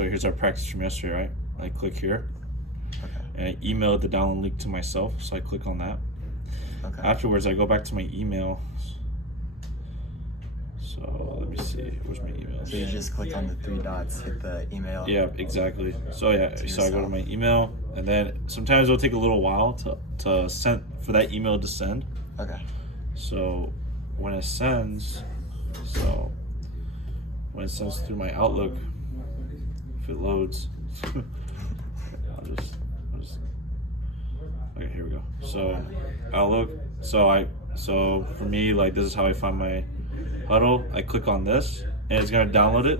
So here's our practice from yesterday, right? I click here. Okay. And I emailed the download link to myself, so I click on that. Okay. Afterwards, I go back to my email. So let me see, where's my email? So you just click on the three dots, hit the email. Yeah, exactly. So yeah, To so I go to yourself. my email, and then sometimes it'll take a little while to send for that email to send. Okay. So when it sends, through my Outlook, if it loads, I'll just okay, here we go. So Outlook. So for me, like, this is how I find my huddle. I click on this, and it's gonna download it,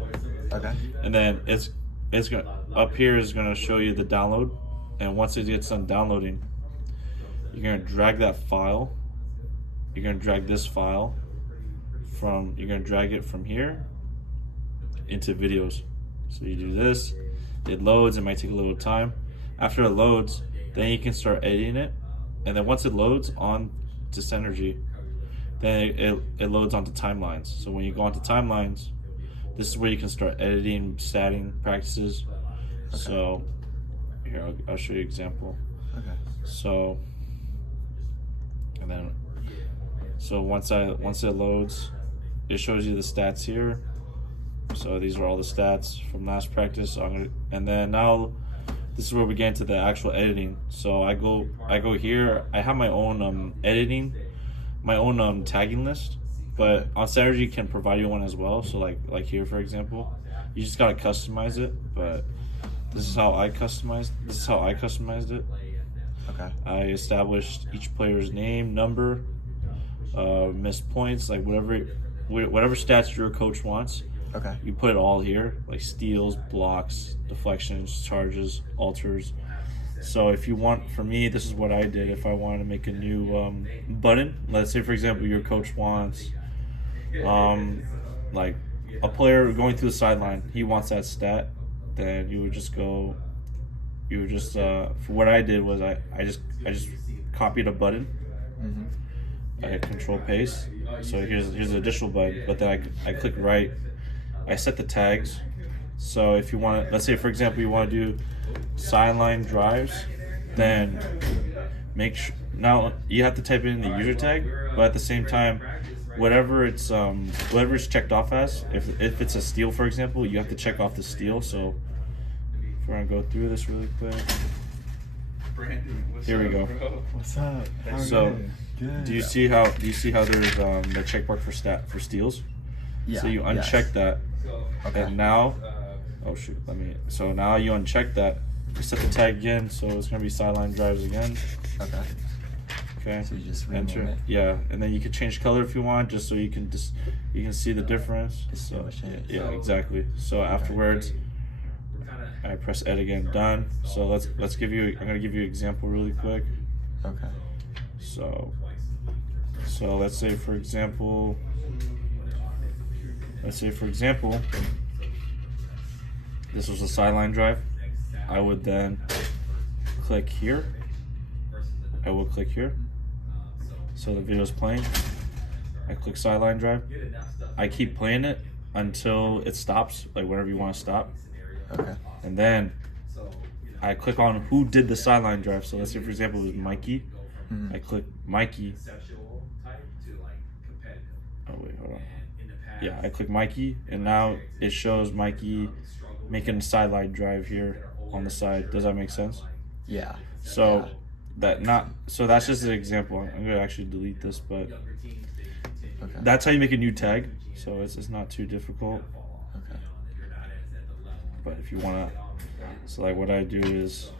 Okay. and then it's gonna up here is gonna show you the download, and once it gets done downloading, you're gonna drag that file. You're gonna drag this file you're gonna drag it from here into videos. So you do this, it loads. It might take a little time. After it loads, then you can start editing it, and then once it loads on to Synergy, then it loads onto timelines. So when you go onto timelines, this is where you can start editing, statting practices. Okay. So here, I'll show you an example. Okay. So, and then, so once it loads, it shows you the stats here. So these are all the stats from last practice. So and then now, this is where we get into the actual editing. So I go here. I have my own editing, my own tagging list, but on Synergy can provide you one as well. So like here, for example, you just gotta customize it. But this is how I customized it. Okay. I established each player's name, number, missed points, like whatever stats your coach wants. Okay. You put it all here, like steals, blocks, deflections, charges, alters. So if you want, for me, this is what I did. If I wanted to make a new button, let's say, for example, your coach wants like a player going through the sideline, he wants that stat, then you would just for what I did was I just copied a button. Mm-hmm. I hit Control Paste. So here's an additional button, but then I click right. I set the tags. So if you want to, let's say, for example, you want to do sideline drives, then make sure, now you have to type in the user tag, but at the same time, whatever it's checked off as, if it's a steal, for example, you have to check off the steal. So if we're gonna go through this really quick. Brandon, Here we go. What's up? How are So, you? Good. do you see how there's the check mark for steals? Yeah. So you uncheck that, Okay. and now, oh shoot, so now you uncheck that, you set the tag again, so it's gonna be sideline drives again. Okay. Okay. So you just Enter. rename it. Yeah, and then you can change color if you want, just so you can see the difference. So Distinguish it. yeah, exactly. So afterwards, I press edit again, done. So let's I'm gonna give you an example really quick. Okay. So let's say for example, this was a sideline drive. I would then click here. I will click here. So the video is playing. I click sideline drive. I keep playing it until it stops, like whenever you want to stop. Okay. And then I click on who did the sideline drive. So let's say, for example, it was Mikey. Mhm. I click Mikey. Oh wait, hold on. Yeah, I click Mikey, and now it shows Mikey making a sideline drive here on the side. Does that make sense? Yeah. So that's just an example. I'm gonna actually delete this, but Okay. that's how you make a new tag. So it's not too difficult. Okay. But if you wanna, so like what I do is,